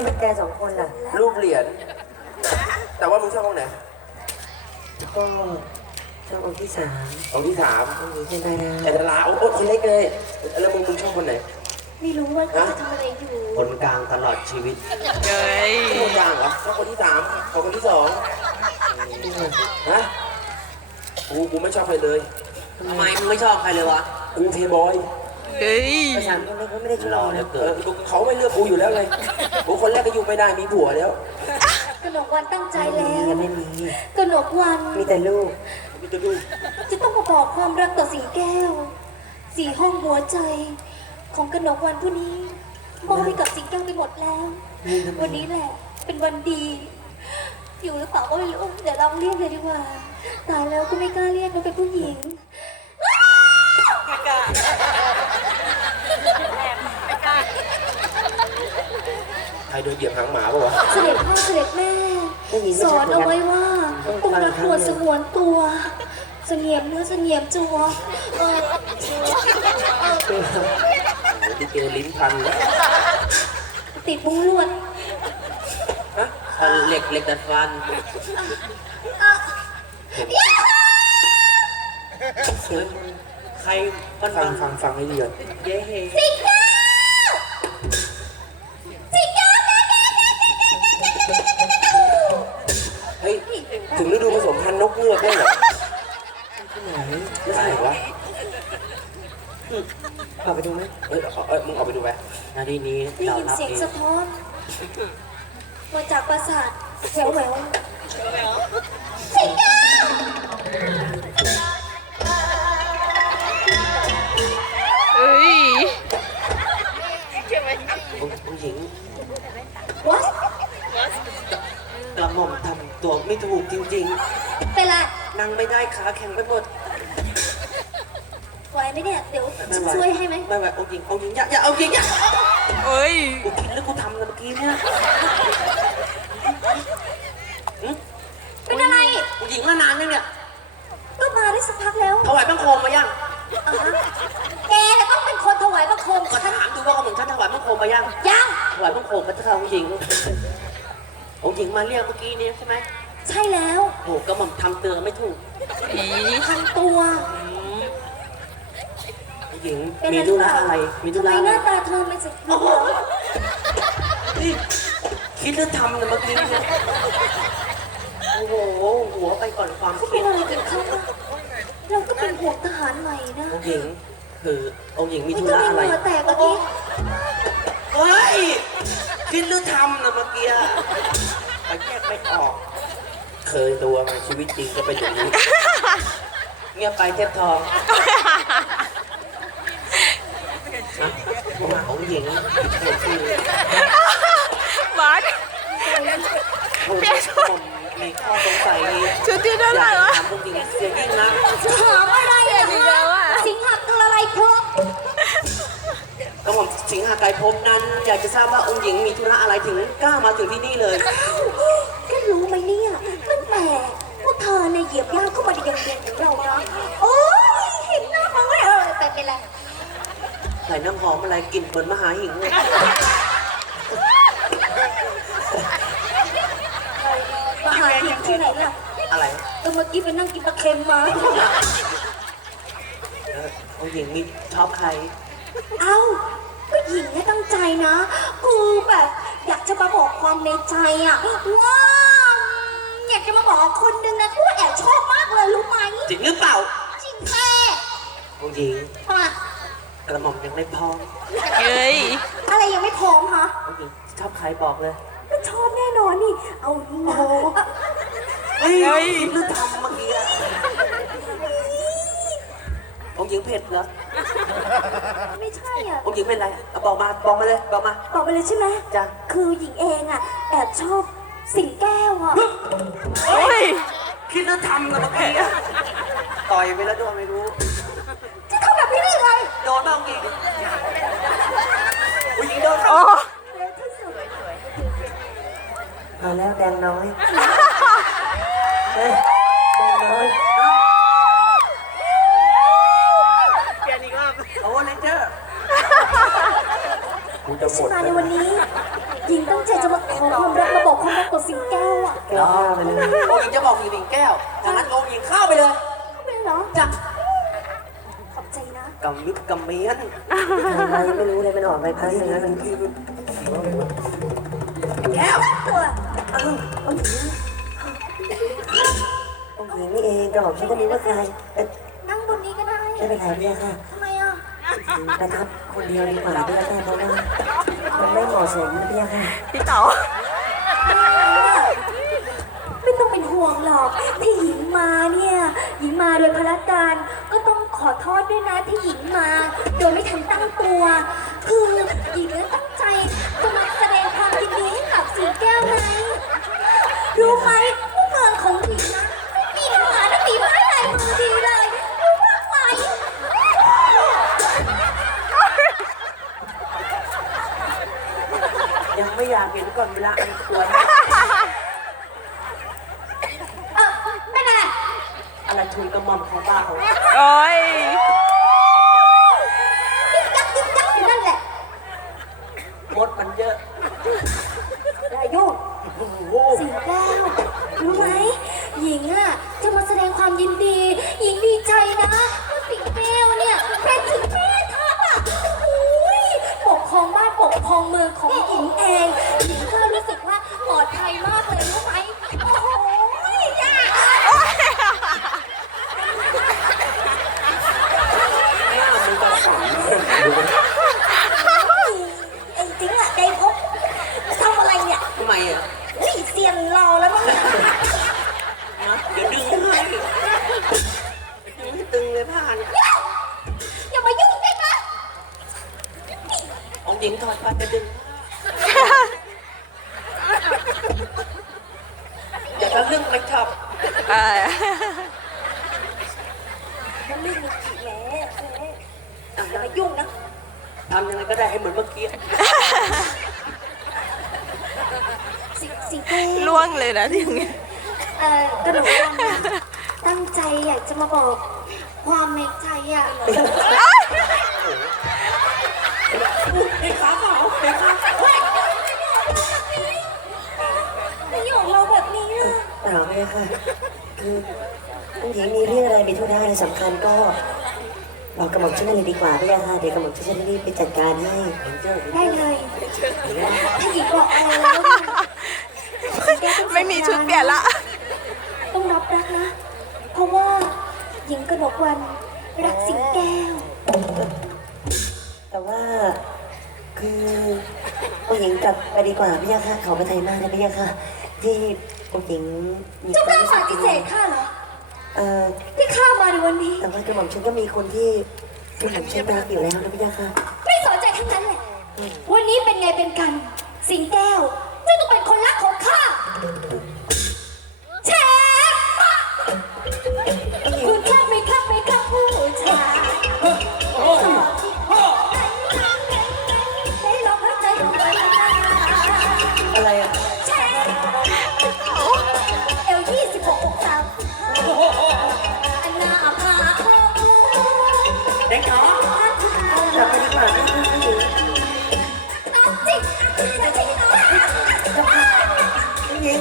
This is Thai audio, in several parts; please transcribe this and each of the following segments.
มันเป็นแกสองคนล่ะ รูปเหรียญ แต่ว่ามึงชอบองค์ไหนก็ชอบองค์ที่สามองค์ที่สามองค์นี้เป็นดาราแต่ดาราโอ้โหคนเล็กเลยแล้วมึงมึงชอบคนไหน ไม่รู้ว่าเขาจะทำอะไรอยู่ คนกลางตลอดชีวิตเย้ยชอบคนกลางเหรอชอบคนที่สามขอคนที่สองฮะกูกูไม่ชอบใครเลยทำไมมึงไม่ชอบใครเลยวะ กูเพย์บอย เฮ้ยประชาชนเขาไม่ได้ชรออบเหลืนะอเอเกิอนกูเขาไม่เลือกกูอยู่แล้วไงกูคนแรกก็อยู่ไม่ได้มีผัวแล้วกนกวันตั้งใจไม่แล้มีวยังไม่มีกนกวันมีแต่ลูกมีแต่ลูกจะต้องมาบอกความรักต่อสีแก้ว สีห้องหัวใจ ของกนกวันผู้นี้มอบให้กับสีแก้วไปหมดแล้ว วันนี้แหละเป็นวันดี อยู่หรือเปล่าก็ไม่รู้เดี๋ยวเราเรียกเลยดีกว่า ตายแล้วก็ไม่กล้าเรียก เหยียบหางหมาปะวะ เสด็จพ่อเสด็จแม่ได้ยินไม่สชัอดนเหมือนเอากันไว้ว่าต้องรักตัวสงวนตัว เสงี่ยมเนื้อเสงี่ยมตัวเออโอ้โหดิเกลิ้นพันแล้วติดมุ้งลวดฮะฟันเหล็กเหล็กดัดฟันเสียงใครมันฟัฟังงฟังฟังให้ดีก่อนเย้เฮ มึงเอาไปดูไปนาทีนี้ได้เรายินรับเสียงเองสะท้อน มาจากปราสาทแถวแหววเฮ้ยองค์หญิงวัดกระหม่อมทำตัวไม่ถูกจริงเป็นไร ๆ นั่งไม่ได้ขาแข็งไปหมด ไหวไหมเนี่ย เดี๋ยวไม่ฉันไหวช่วยให้ไหมไม่ไหวองค์หญิงองค์หญิงอย่าอย่าเอาหญิงอย่าเฮ้ยกูกินแล้วกูทำนะเมื่อกี้เนี่ยหึเป็นอะไรองค์หญิงมานานยังเนี่ยก็มาได้สักพักแล้วถวายบังคมมายังอ่าฮะแกน่ะต้องเป็นคนถวายบังคมก็ฉันถามดูว่ากระหม่อมฉันถวายบังคมมายังยังถวายบังคมพระเจ้าองค์หญิงองค์หญิงมาเรียกเมื่อกี้นี้ใช่ไหมใช่แล้วโอ้กระหม่อมทำเตือนไม่ถูกอีทำตัวองค์ หญิงเป็นมีธุระอะไร มีธุทำไมระหอะไรน้าตาเธอไม่สุดโอ้โหนี่คิดหรือทำนะเมื่อกี้เนี่ยโอ้โห หัวไปก่อนความเขาคิเป็ดนอะไรกันคะเราก็เป็นห่วงทหารใหม่นะองค์หญิงคือองค์หญิงมีไม่ธุต้องระมีอะไรเหงื่อแตกเมื่อกี้เฮ้ย คิดหรือทำนะเมื่อกี้ไปแยกไม่ออก เคยตัวมาชีวิตจริงจะเป็นอย่างนี้ เงียบไปเทพทองนะ มาของหญิงคือบาสผมผมมีข้อสงสัยชุดที่เท่าไหร่วะถามองค์หญิงเสียยิ่งนะถามอะไรอะอีกแล้วอะสิงหาตัวอะไรครบกระหม่อมสิงหาไกรภพนั้น อยากจะทราบว่าองค์หญิงมีธุระอะไรถึงกล้ามาถึงที่นี่เลยอ้าวแกรู้ไหมเนี่ยตั้งแต่พวกเธอเนี่ยเหยียบย่างเข้ามาในยังเรียนของเรานะโอ้ยเห็นหน้ามันเลยเออเป็นเป็นไรใส่น้ำหอมอะไรกลิ่นเหมือนมหาหิงเลยมาหาหินที่ไหนล่ะอะไรก็เมื่อกี้ไปนั่งกินปลาเค็มมา เออองค์หญิงมีชอบใคร เอ้าก็หญิงเนี่ยตั้งใจนะ กูแบบ อยากจะมาบอกความในใจอะว่าอยากจะมาบอกคนนึงนะที่ว่าแอบชอบมากเลยรู้ไหมจริงหรือเปล่า จริงแท้องค์หญิงอะ กระหม่อมยังไม่พร้อมเฮ้ยอะไรยังไม่พร้อมฮะองค์หญิงชอบใครบอกเลย ก็ชอบแน่นอนนี่ เอานี่นะเฮ้ยคิดหรือทำเมื่อกี้อะองค์หญิงเผ็ดเหรอไม่ใช่อะองค์หญิงเป็นไรเอาบอกมาบอกมาเลยบอกมา บอกไปเลยใช่ไหมจ้ะ คือหญิงเองอะ แอบชอบสิงแก้วอะเฮ้ยคิดหรือทำนะเมื่อกี้อะต่อยไปแล้วโดนไม่รู้ จะทำแบบนี้ได้ ยังไงโดนบ้างองค์หญิงองค์หญิงโดนโอ้เร็วที่สุดมาแล้วแดงน้อยเฮ้ยแดงน้อยโอ้เลนเจอร์กูจะหมฉันดมาแล้วในวันนี้หญิงตั้งใจจะมาขอความรักมาบอกความรักกับสิงแก้วอะ แก้วข้าวไปเลยองค์หญิงจะบอกสิงแก้วดังนั้นองค์หญิงเข้าไปเลยำลึกกำเมียนไมไม่รู้เลยมันออกไปพักอย่างนั้นมันคือแก้วตัวอ้าองค์หญิงองค์หญิงนี่เองกระบอกฉันก็นึกว่าใครนั่งบนนี้ก็ได้ไม่เป็นไรเนี่ยค่ะทำไมอะประทับคนเดียวดีกว่าด้วยค่ะเพราะว่ามันไม่เหมาะสมนะพี่ค่ะพี่เต๋าไม่ต้องเป็นห่วงหรอกที่หญิงมาเนี่ย หญิงมาโดยพละการก็ต้อง ขอโทษด้วยนะที่หญิงมา โดยไม่ทันตั้งตัว คือหญิงเนี่ยตั้งใจจะมาแสดงความยินดีให้กับสีแก้วไงรู้ไหมว่าเมืองของหญิงนะมีทหารและมีไม้ลายมือดีเลยรู้มากไหมยังไม่อยากเห็นก่อนเวลาอันควร เออไม่เป็นไร อะไรทุนกระหม่อมของบ้าเขาโอ้ยยึกยักยึกยักอยู่นั่นแหละมดมันเยอะอย่ายุ่งโอ้โหสิงแก้วรู้ไหมหญิงอะจะมาแสดงความยินดี หญิงดีใจนะว่าสิงแก้วเนี่ยเป็นถึงแม่ทัพอะโอ้ยปกครองบ้านปกครองเมืองของหญิงเอง หญิงก็รู้สึกว่าปลอดภัยมากเลยรู้ไหมโอ้โหจ้า หน้ามึงก็ฝัง ไอ้จริงอะใจพบทำอะไรเนี่ย ทำไมอะ นี่เซียนรอแล้วมั้งเนี่ย มาเดี๋ยวดึงให้ดึงให้ตึงเลยผ้าเนี่ย อย่ามายุ่งได้ไหม องค์หญิงถอดผ้าจะดึง อย่าทะลึ่งไม่ชอบเออมันไม่มีขีดแหละแหละอะอย่ามายุ่งนะทำยังไงก็ได้ให้เหมือนเมื่อกี้สิสิเก้ล่วงเลยนะทีนี้เอ่อกระหนกวันน่ะตั้งใจอยากจะมาบอกความในใจอะ ไอ้ขาขาวไอ้ขา ไม่หยอกเราแบบนี้อะ เปล่าไม่ค่ะ คือองค์หญิงมีเรื่องอะไรมีธุระอะไรสำคัญก็บอกกระหม่อมฉันเลยดีกว่าพี่ค่ะเดี๋ยวกระหม่อมฉันจะรีบไปจัดการให้ได้เลยถ้าหญิงบอกอะไรแล้วไม่มีชุดเปลี่ยนละ ต้องรับรักนะ เพราะว่าหญิงกระหนกวันรักสิงแก้ว แต่ว่าคือองค์หญิงกลับไปดีกว่าพี่ค่ะเขาไปไทยมากนะพี่ค่ะที่ องค์หญิงมีเจ้าควากมล้ารู้สึปกฏิดีเสธข้าเหรอเอ่อที่ข้ามาในวันนี้ แต่ว่ากระหม่อมฉันก็มีคนที่ที่ผมฉันรักอยู่แล้วนะพี่ค่ะ ไม่สนใจทั้งนั้นแหละ วันนี้เป็นไงเป็นกัน สิงแก้ว หญิง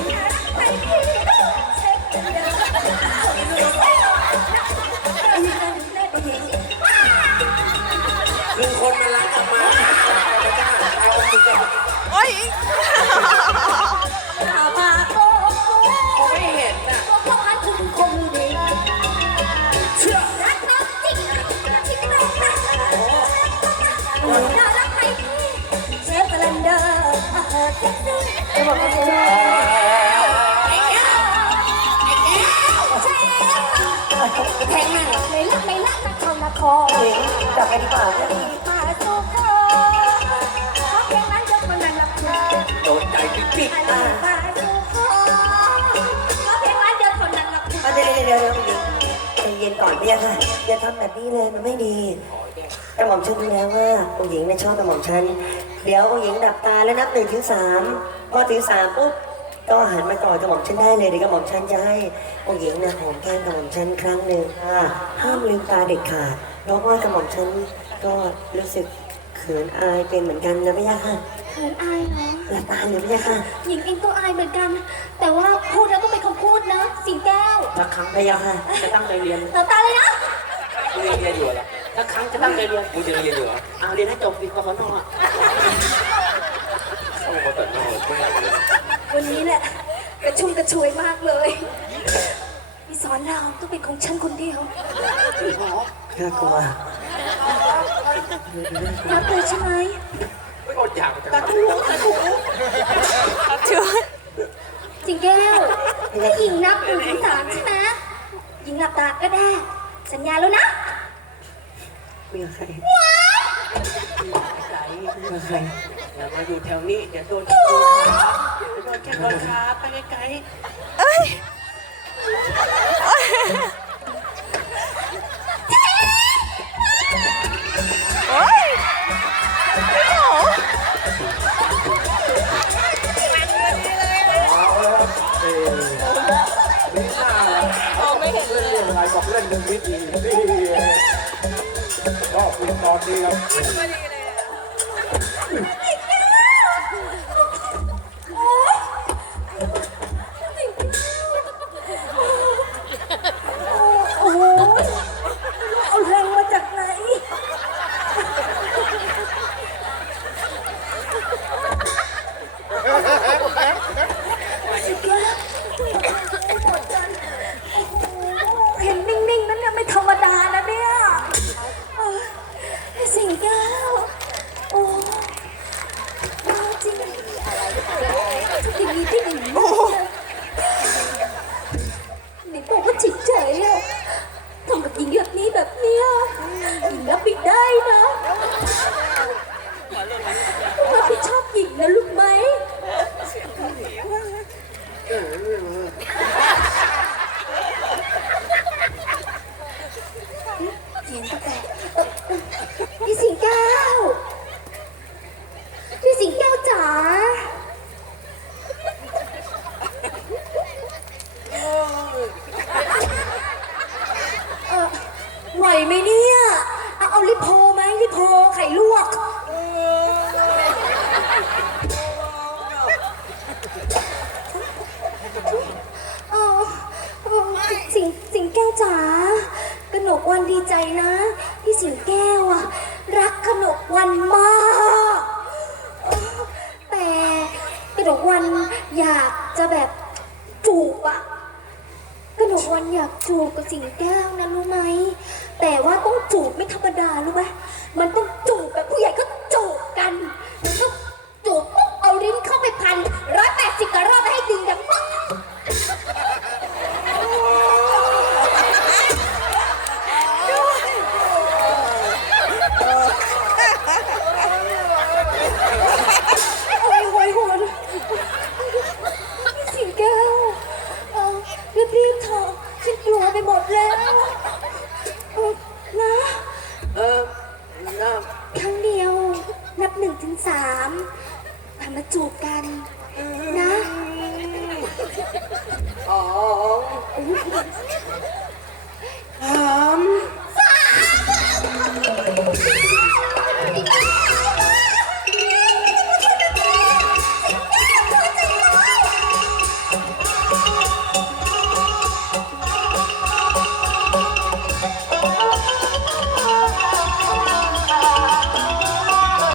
คือคนมารักกับมาเอามึงจะโอ้ยเขา จะบอกว่าฉันแทงหนังเลยลักไม่ลักนักทองนักคอผู้หญิงกลับไปดีกว่ามาสู้คอเพราะเพลงนั้นยกมันนังรับคุณโดนใจปิ๊กมาสู้คอเพราะเพลงนั้นดินคนนังรับคุณอะเดี๋ยวเดี๋ยวเดี๋ยวผู้หญิงใจเย็นก่อนพี่ค่ะอย่าทำแบบนี้เลยมันไม่ดีกระหม่อมฉันรู้แล้วว่าผู้หญิงเนี่ยชอบกระหม่อมฉัน เดี๋ยวผู้หญิงดับตาแล้วนับหนึ่งถึงสามพอถึงสามปุ๊บก็หันมากอดกระหม่อมฉันได้เลยเดี๋ยวกระหม่อมฉันจะให้ผู้หญิงนะหอมแก้มกระหม่อมฉันครั้งหนึ่งค่ะห้ามลืมตาเด็ดขาดเพราะว่ากระหม่อมฉันก็รู้สึกเขินอายเป็นเหมือนกันนะพี่ค่ะเขขินอายเหรอหลับตาเลยพี่ค่ะหญิงเองก็อายเหมือนกัน แต่ว่าพูดแล้วต้องเป็นคำพูดนะ สิงแก้วสักครั้งพี่ค่ะจะตั้งใจเรียนเติบตาเลยนะมึงยังเรียนอยู่เหรอ สักครั้งจะตั้งใจเรียนมึงจะเรียนอยู่เหรอเอาเรียนให้จบดีกว่าเขานอกเข้ามาแต่นอกไม่เอาเลยวันนี้แหละกระชุ่มกระชวยมากเลยมีสอนรามต้องเป็นของฉันคนเดียวน่ากลัวรับเลยใช่ไหมไม่อดอยากจะตาทูตาทูช่วยสิงแก้วถ้าหญิงนับหนึ่งถึงสามใช่ไหมหญิงหลับตาก็ได้ สัญญาแล้วนะ เมียใครใจเมียใครอย่ามาอยู่แถวนี้เดี๋ยวโดนแข้งโดนขาเดี๋ยวโดนแข้งโดนขาไปไกลเอ้ยโอ้ยพี่หมูนี่น่ารักมองไม่เห็นเลยเล่นอะไรบอกเล่นดึงนิดดี ตอนนี้ครับโอ้โหเอาแรงมาจากไหน เห็นนิ่งๆนั้นเนี่ยไม่ธรรมดานะเนี่ยเออสิงแก้วโอ้จริงอย่างนี้ที่หนิงหนิงบอกว่าจิตใจอะทำกับหญิงแบบนี้แบบเนี้ยหญิงรับผิดได้นะต้องรับผิดชอบหญิงนะลูกไหม เสียงแปลกๆพี่สิงแก้ว พี่สิงแก้วจ๋าเอ่อไหวไหมเนี่ยเอาเอาลิโพไหมลิโพไข่ลวก เออเออสิงสิงแก้วจ๋ากนกวันดีใจนะที่ สิงแก้วอะรักกนกวันมาก แต่กนกวันอยากจะแบบจูบอะกนกวันอยากจูบกับสิงแก้วนะรู้ไหม แต่ว่าต้องจูบไม่ธรรมดารู้ไหมมันต้องจูบแบบผู้ใหญ่ก็จูบกัน